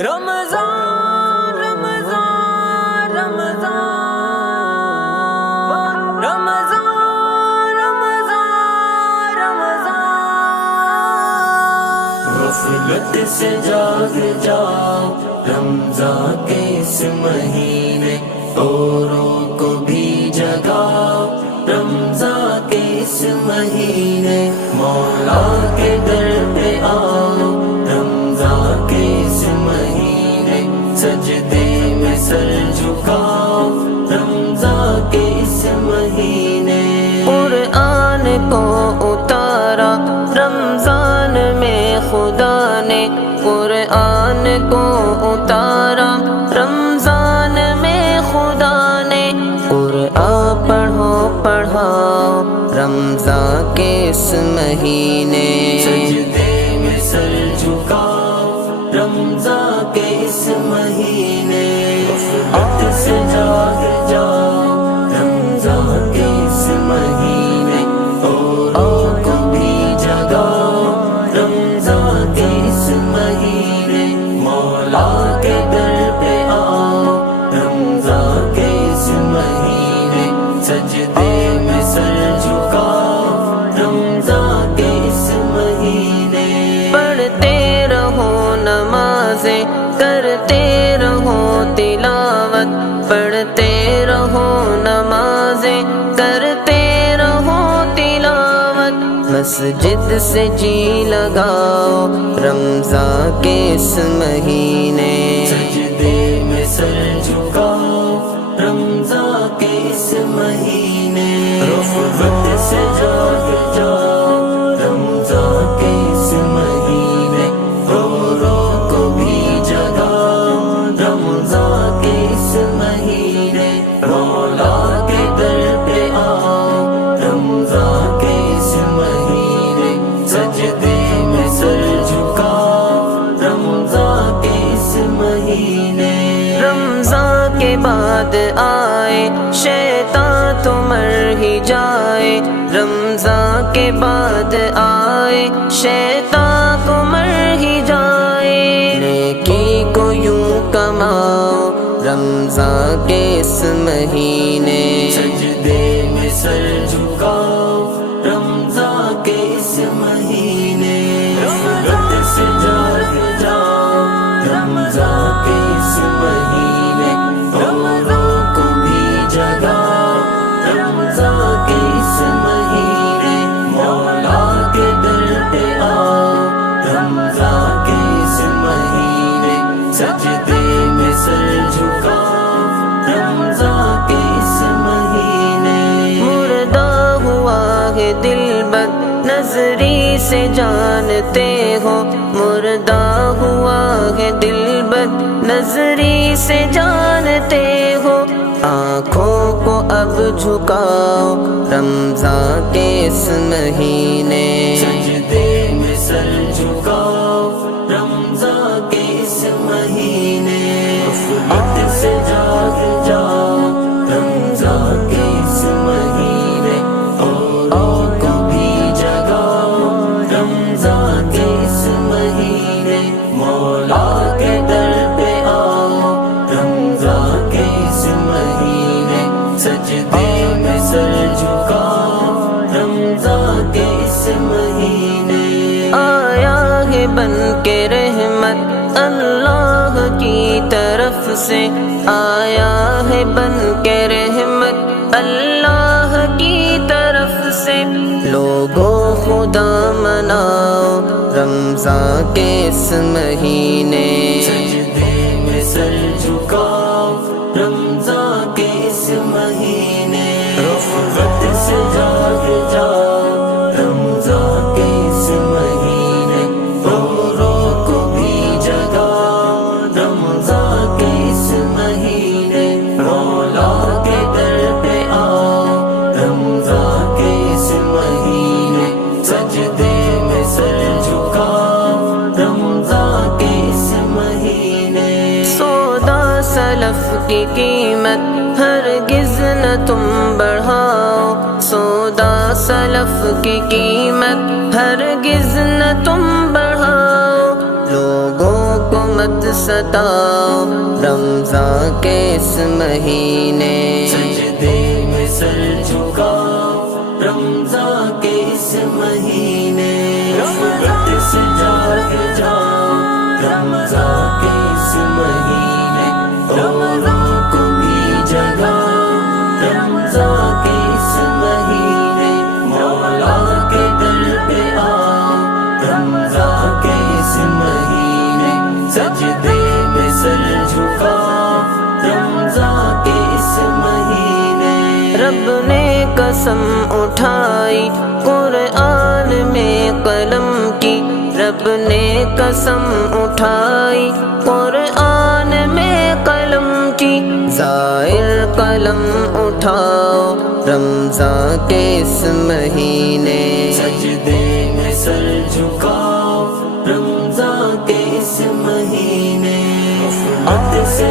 رمضان رمضان رمضان رمضان رمضان رمضان غفلت سے جاگ جاؤ رمضان کے اس مہینے، اوروں کو بھی جگاؤ رمضان کے اس مہینے، مولا کے در پہ آؤ رمضان کے اس مہینے، سجدے میں سر جھکاؤ رمضان کے اس مہینے۔ قرآن کو اتارا رمضان میں خدا نے، قرآن کو اتارا رمضان میں خدا نے، قرآن پڑھو پڑھاؤ رمضان کے اس مہینے، سجدے میں سر جھکاؤ رمضان کے اس مہینے، غفلت سے جاگ جاؤ رمضان کے اس مہینے، اوروں کو بھی جگاؤ رمضان کے اس مہینے، مولا کے در پہ آؤ رمضان کے اس مہینے، سجدے میں سر جھکاؤ رمضان کے اس مہینے۔ پڑھتے رہو نمازیں، کرتے رہو تلاوت، پڑھتے رہو نمازیں، کرتے رہو تلاوت، مسجد سے جی لگاؤ رمضان کے اس مہینے، سجدے میں سر جھکاؤ رمضان کے اس مہینے، غفلت سے جاگ جاؤ رمضان کے اس مہینے، اوروں کو بھی جگاؤ رمضان کے اس مہینے، مولا کے در پہ آؤ رمضان کے اس مہینے، سجدے میں سر جھکاؤ رمضان کے اس مہینے۔ رمضان کے بعد آئے شیطان تو مر ہی جائے، رمضان کے بعد آئے شیطان کو مر ہی جائے، نیکی کو یوں کماؤ رمضان کے اس مہینے، سجدے میں سر جھکاؤ رمضان کے اس مہینے، غفلت سے جاگ جاؤ رمضان کے اس مہینے، اوروں کو بھی جگاؤ رمضان کے اس مہینے، مولا کے در پہ آؤ رمضان کے اس مہینے، سجدے میں سر جھکاؤ رمضان کے اس مہینے۔ مردہ ہوا ہے دل بد نظری سے جانتے ہو، مردہ ہوا ہے دل بد نظری سے جانتے ہو، آنکھوں کو اب جھکاؤ رمضان کے اس مہینے، سجدے میں سر جھکاؤ رمضان کے اس مہینے، غفلت سے جاگ جاؤ رمضان کے اس مہینے، اوروں کو بھی جگاؤ رمضان کے اس مہینے، مولا کے در پہ آؤ رمضان کے اس مہینے، سجدے میں سر جھکاؤ رمضان کے اس مہینے۔ آیا ہے بن کے رحمت اللہ کی طرف سے، آیا ہے بن کے رحمت اللہ کی طرف سے، لوگوں خدا مناؤ رمضان کے اس مہینے، سجدے میں سر جھکاؤ رمضان کے اس مہینے، غفلت سے جاگ جاؤ رمضان کے اس مہینے، اوروں کو بھی جگاؤ رمضان کے اس مہینے، مولا کے در پہ آؤ رمضان کے اس مہینے، سجدے میں سر جھکاؤ رمضان کے اس مہینے۔ سودا سلف کی قیمت ہرگز نہ تم بڑھاؤ، سودا سلف کی قیمت ہرگز نہ تم بڑھاؤ، لوگوں کو مت ستاؤ رمضان کے اس مہینے سجدے میں سر جھکاؤ رمضان کے اس مہینے غفلت سے جاگ جاؤ رمضان کے اس مہینے اوروں کو بھی جگاؤ رمضان کے اس مہینے مولا کے در پہ آؤ رمضان کے اس مہینے سجدے میں سر جھکاؤ رمضان کے اس مہینے رب نے قسم اٹھائی قرآن میں قلم کی رب نے قسم اٹھائی قرآن میں قلم کی زائر قلم اٹھاؤ رمضان کے اس مہینے سجدے میں سر جھکاؤ رمضان کے اس مہینے غفلت سے